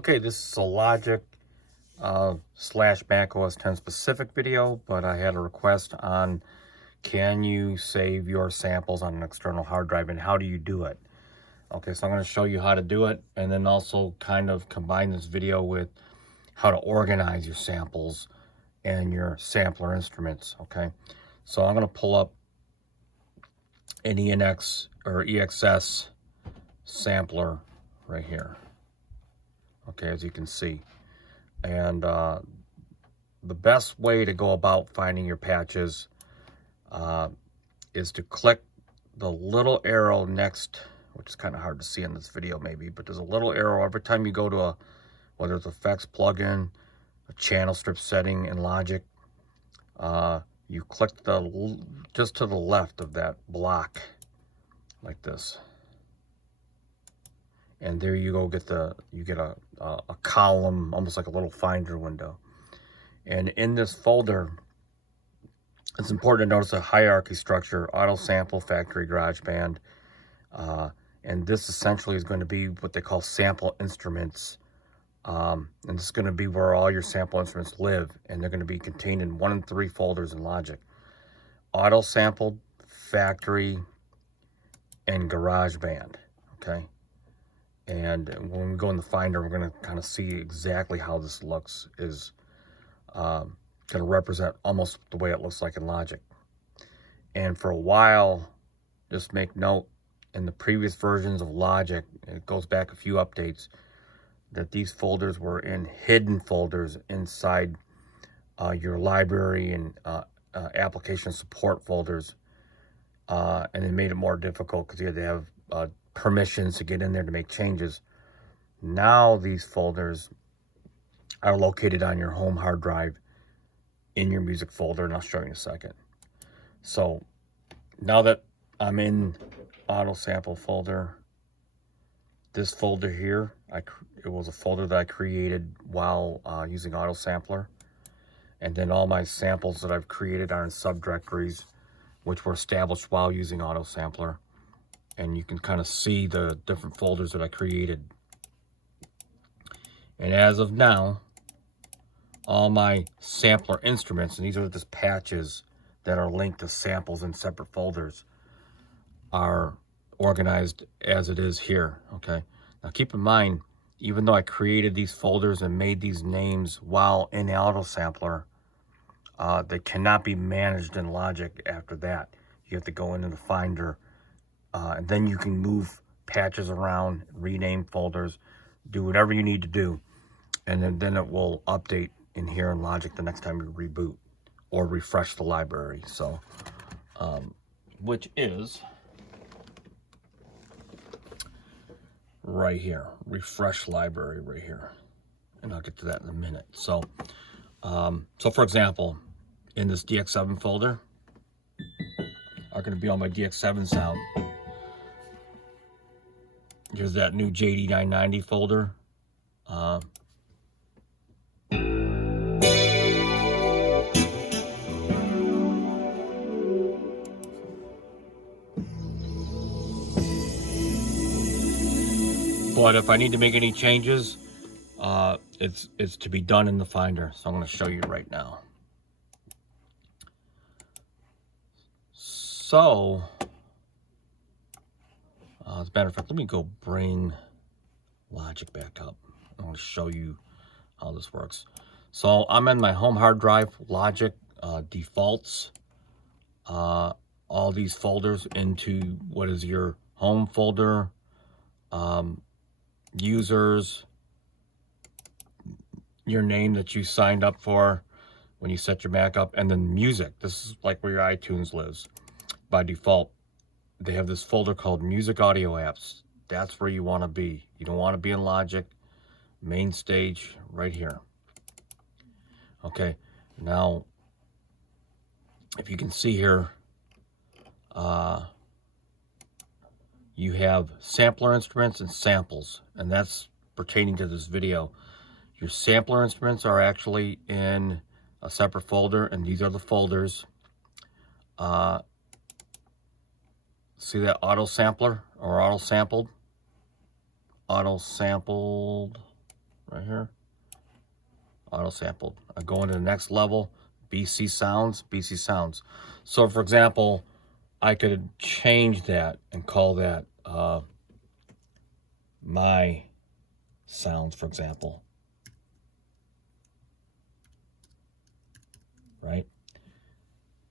Okay, this is a Logic slash Mac OS X specific video, but I had a request on can you save your samples on an external hard drive and how do you do it? Okay, so I'm going to show you how to do it and then also kind of combine this video with how to organize your samples and your sampler instruments. Okay, so I'm going to pull up an ENX or EXS sampler right here. Okay, as you can see. And the best way to go about finding your patches is to click the little arrow next, which is kind of hard to see in this video maybe, but there's a little arrow every time you go to whether it's effects plugin, a channel strip setting in Logic, you click just to the left of that block like this. And there you go, you get a column, almost like a little finder window. And in this folder, it's important to notice a hierarchy structure: auto sample, factory, GarageBand. And this essentially is going to be what they call sample instruments. And this is going to be where all your sample instruments live. And they're going to be contained in 1 and 3 folders in Logic: auto sampled, factory, and GarageBand. Okay. And when we go in the Finder, we're going to kind of see exactly how this looks. Is going to represent almost the way it looks like in Logic. And for a while, just make note, in the previous versions of Logic, it goes back a few updates, that these folders were in hidden folders inside your library and application support folders. And it made it more difficult because you had to have permissions to get in there to make changes. Now these folders are located on your home hard drive in your music folder, and I'll show you in a second. So now that I'm in auto sample folder, this folder here, it was a folder that I created while using auto sampler, and then all my samples that I've created are in subdirectories which were established while using auto sampler. And you can kind of see the different folders that I created. And as of now, all my sampler instruments, and these are just patches that are linked to samples in separate folders, are organized as it is here. Okay. Now keep in mind, even though I created these folders and made these names while in the auto sampler, they cannot be managed in Logic after that. You have to go into the Finder. And then you can move patches around, rename folders, do whatever you need to do. And then it will update in here in Logic the next time you reboot or refresh the library. So, which is right here, refresh library right here. And I'll get to that in a minute. So, so for example, in this DX7 folder are going to be all my DX7 sound. Here's that new JD990 folder. But if I need to make any changes, it's to be done in the Finder. So I'm going to show you right now. So, as a matter of fact, let me go bring Logic back up. I want to show you how this works. So I'm in my home hard drive, Logic, defaults, all these folders into what is your home folder, users, your name that you signed up for when you set your Mac up, and then music. This is like where your iTunes lives. By default, they have this folder called Music Audio Apps. That's where you want to be. You don't want to be in Logic. Main stage, right here. Okay, now, if you can see here, you have sampler instruments and samples, and that's pertaining to this video. Your sampler instruments are actually in a separate folder, and these are the folders. See that auto sampler or auto sampled? Auto sampled right here. Auto sampled. I go into the next level, BC sounds, BC sounds. So for example, I could change that and call that my sounds, for example. Right?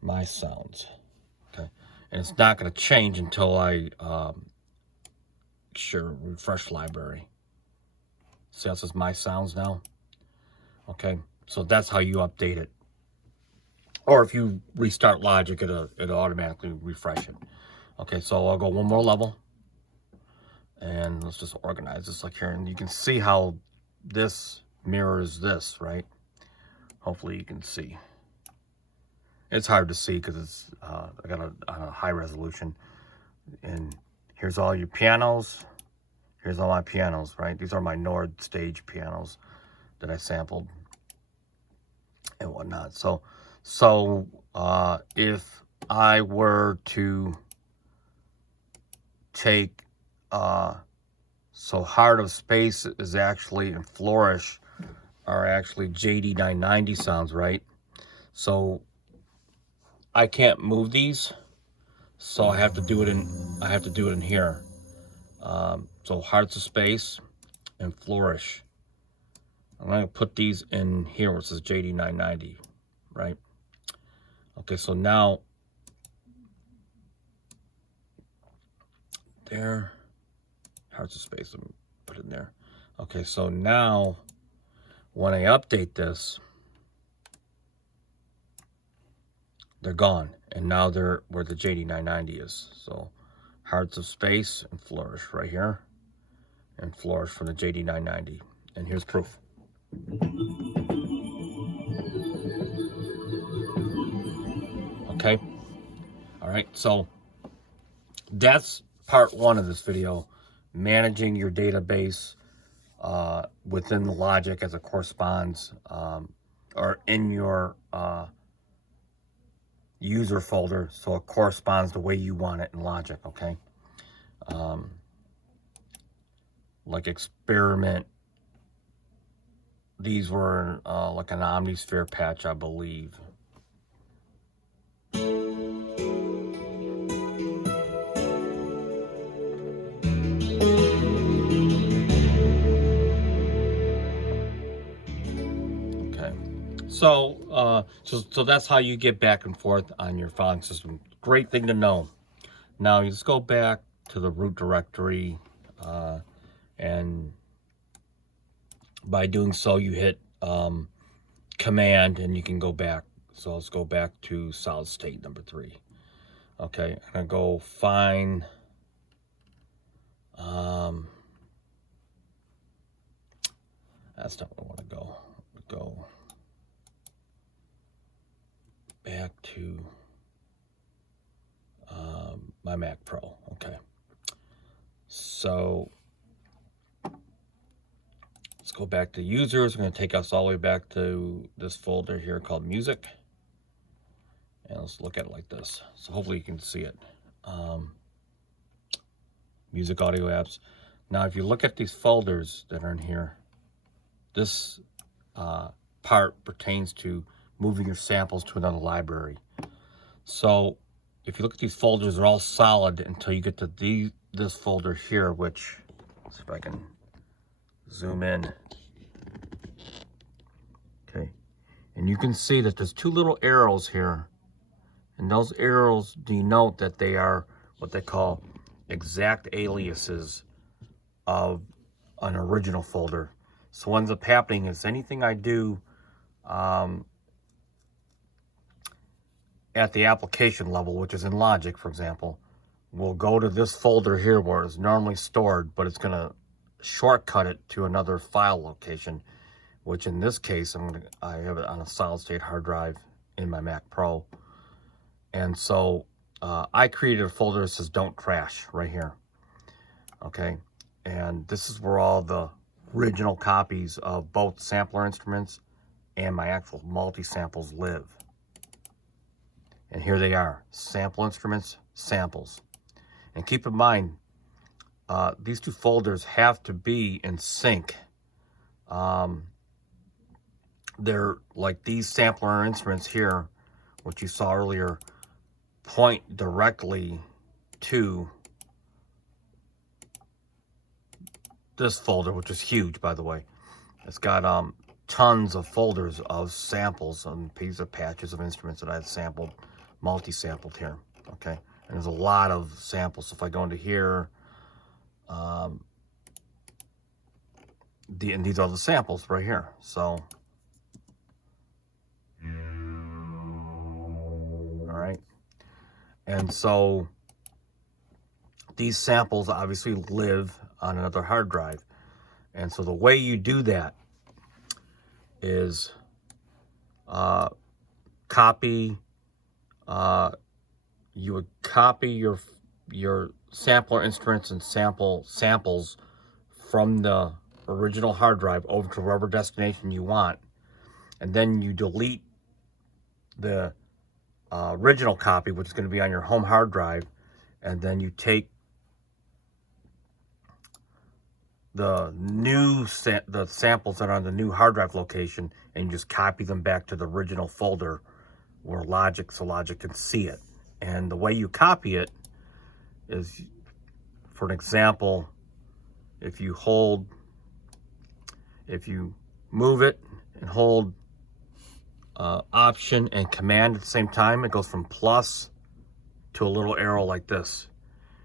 My sounds. Okay. And it's not going to change until I refresh library. See how it says my sounds now? Okay. So that's how you update it. Or if you restart Logic, it'll automatically refresh it. Okay, so I'll go one more level. And let's just organize this like here. And you can see how this mirrors this, right? Hopefully you can see. It's hard to see because it's I got a high resolution. And here's all your pianos. Here's all my pianos, right? These are my Nord stage pianos that I sampled and whatnot. So if I were to take so Heart of Space is actually, and Flourish are actually JD 990 sounds, right? So I can't move these, so I have to do it in here. So Hearts of Space and Flourish, I'm going to put these in here where it says JD 990, right? Okay, so now there, Hearts of Space, let me put it in there. Okay, so now when I update this, they're gone, and now they're where the JD 990 is. So Hearts of Space and Flourish right here, and Flourish from the JD 990. And here's proof. Okay. All right. So that's part one of this video, managing your database within the Logic as it corresponds, or in your user folder, so it corresponds the way you want it in Logic. Okay. Like Experiment, these were like an Omnisphere patch, I believe. So that's how you get back and forth on your filing system. Great thing to know. Now you just go back to the root directory, and by doing so you hit command and you can go back. So let's go back to solid state number 3. Okay, I'm gonna go find that's not where I want to go. Go back to my Mac Pro. Okay, so let's go back to users. We're going to take us all the way back to this folder here called music, and let's look at it like this. So hopefully you can see it. Music, audio apps. Now if you look at these folders that are in here, this part pertains to moving your samples to another library. So if you look at these folders, they're all solid until you get to this folder here, which, let's see if I can zoom in. Okay, and you can see that there's 2 little arrows here, and those arrows denote that they are what they call exact aliases of an original folder. So what ends up happening is anything I do at the application level, which is in Logic, for example, will go to this folder here where it's normally stored, but it's going to shortcut it to another file location, which in this case, I have it on a solid state hard drive in my Mac Pro. And so I created a folder that says don't crash right here. Okay. And this is where all the original copies of both sampler instruments and my actual multi-samples live. And here they are, sample instruments, samples. And keep in mind, these 2 folders have to be in sync they're like these sampler instruments here, which you saw earlier, point directly to this folder, which is huge, by the way. It's got tons of folders of samples and pieces of patches of instruments that I've sampled, multi-sampled here. Okay, and there's a lot of samples. So if I go into here, and these are the samples right here. So, all right, and so these samples obviously live on another hard drive, and so the way you do that is you would copy your sampler instruments and samples from the original hard drive over to whatever destination you want, and then you delete the original copy, which is going to be on your home hard drive, and then you take the samples that are on the new hard drive location and you just copy them back to the original folder where Logic can see it. And the way you copy it is, for an example, if you move it and hold Option and Command at the same time, it goes from plus to a little arrow like this.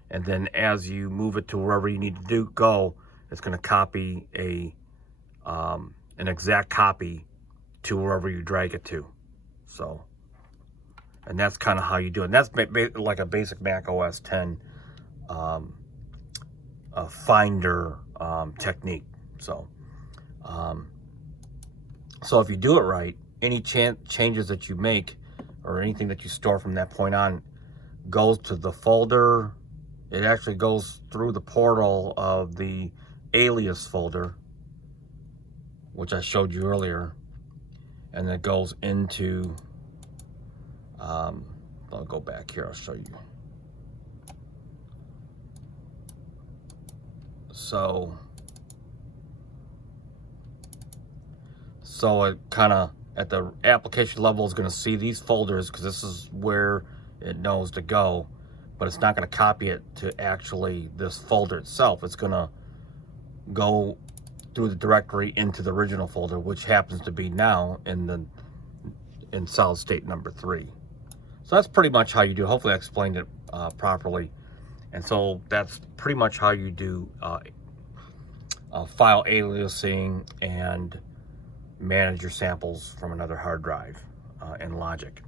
And then as you move it to wherever you need to go, it's going to copy an exact copy to wherever you drag it to. So, and that's kind of how you do it. And that's like a basic Mac OS X finder technique. So, so if you do it right, any changes that you make or anything that you store from that point on goes to the folder. It actually goes through the portal of the alias folder, which I showed you earlier, and it goes into I'll go back here, I'll show you. So it kind of at the application level is going to see these folders because this is where it knows to go, but it's not going to copy it to actually this folder itself. It's going to go through the directory into the original folder, which happens to be now in solid state number 3. So that's pretty much how you do. Hopefully I explained it properly. And so that's pretty much how you do file aliasing and manage your samples from another hard drive in Logic.